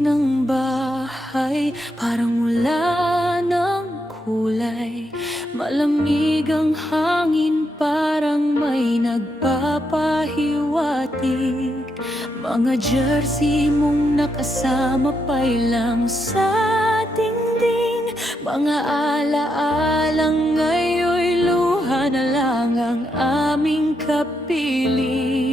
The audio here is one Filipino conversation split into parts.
ng bahay, parang wala ng kulay. Malamig ang hangin, parang may nagpapahiwatig. Mga jersey mong nakasama pailang sa dingding. Mga alaalang ngayon'y luha na lang ang aming kapiling.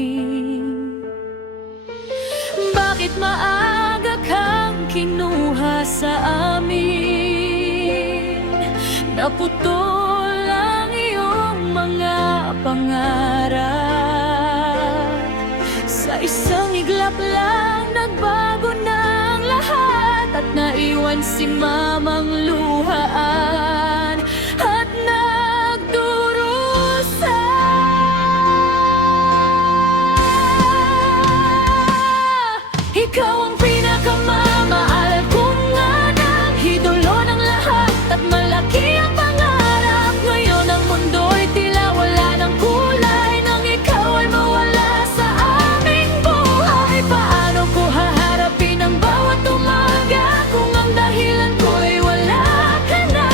Bakit maaga kang kinuha sa amin? Naputol ang iyong mga pangarap. Sa isang iglap lang nagbago ng lahat, at naiwan si mamang luhaan at nagdurusa. Ikaw ang pinakamamahal kong anak, idolo ng lahat at malaki ang pangarap. Ngayon ang mundo'y tila wala ng kulay, nang ikaw ay mawala sa aming buhay. Paano ko haharapin ang bawat umaga kung ang dahilan ko'y wala ka na?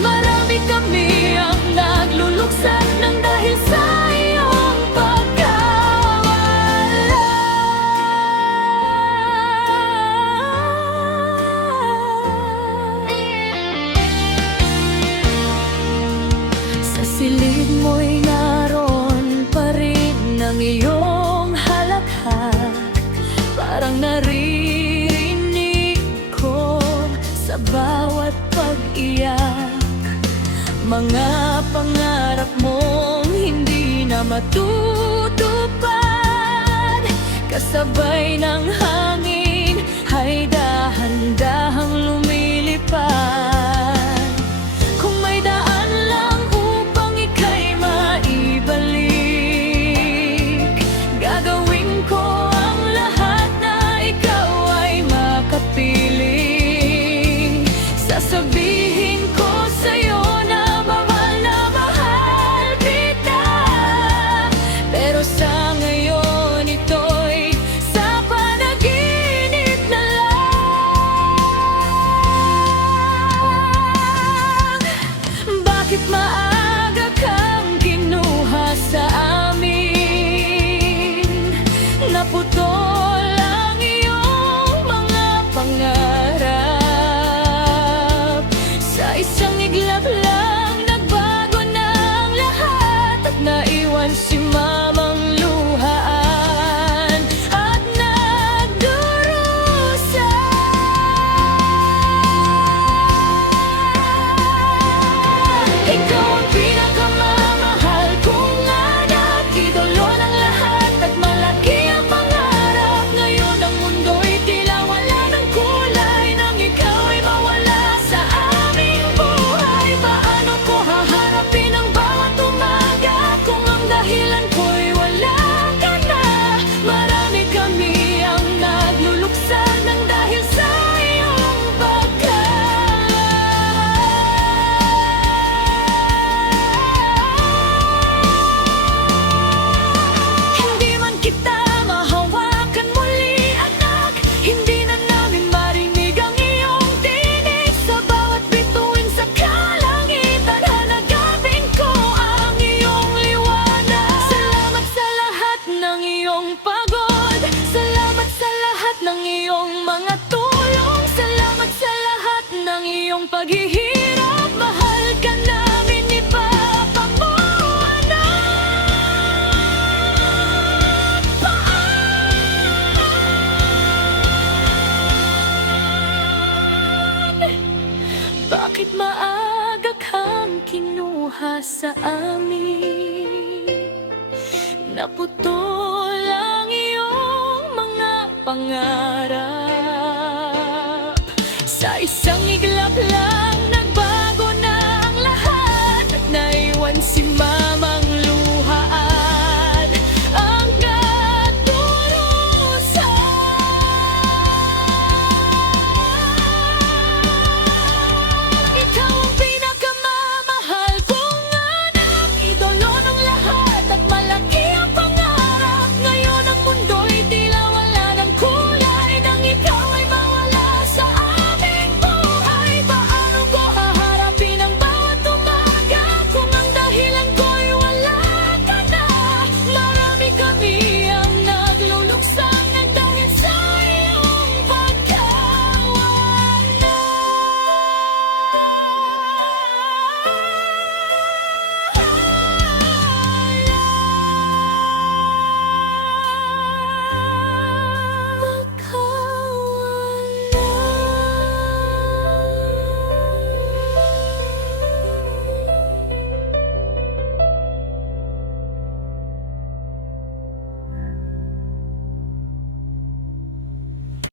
Marami kami ang nagluluksan ng dahil sa iyong pagkawala. Sa silid mo'y naroon pa rin ang iyong halakhak, parang naririnig ko sa bawat pag-iyak. Mga pangarap mong hindi na matutupad, kasabay ng hangin ay dahan-dahang lumilipad. Kung may daan lang upang ika'y maibalik, gagawin ko ang lahat na ikaw ay makapiling. Sasabihin ko sa'yo na mahal kita, pero sa ngayon ito'y sa panaginip na lang. Bakit maaga kang kinuha sa amin? Naputol ang iyong mga pangarap. Sa isang iglap lang nagbago ng lahat, at naiwan si mamang luhaan at nagdurusa. Ikaw ang pinakamamahal kong anak, idolo ng lahat at malaki ang pangarap. Ngayon ang mundo'y tila wala ng kulay, nang ikaw ay mawala sa aming buhay. Paano ko haharapin ang bawat umaga kung ang dahilan ko'y wala ka na? Marami kami ang nagluluksan ng dahil sa iyong pagkawala. Hindi man kita mahawakan muli, anak, hindi na namin marinig ang iyong tinig. Sa bawat bituin sa kalangitan, hanagapin ko ang iyong liwanag. Salamat sa lahat ng iyong pagod, salamat sa lahat ng iyong mga tulong, salamat sa lahat ng iyong paghihirap. Mahal ka namin ni Papa mo, anak. Bakit maaga kang kinuha sa amin? Naputol ang iyong mga pangarap. Sa isang iglap lang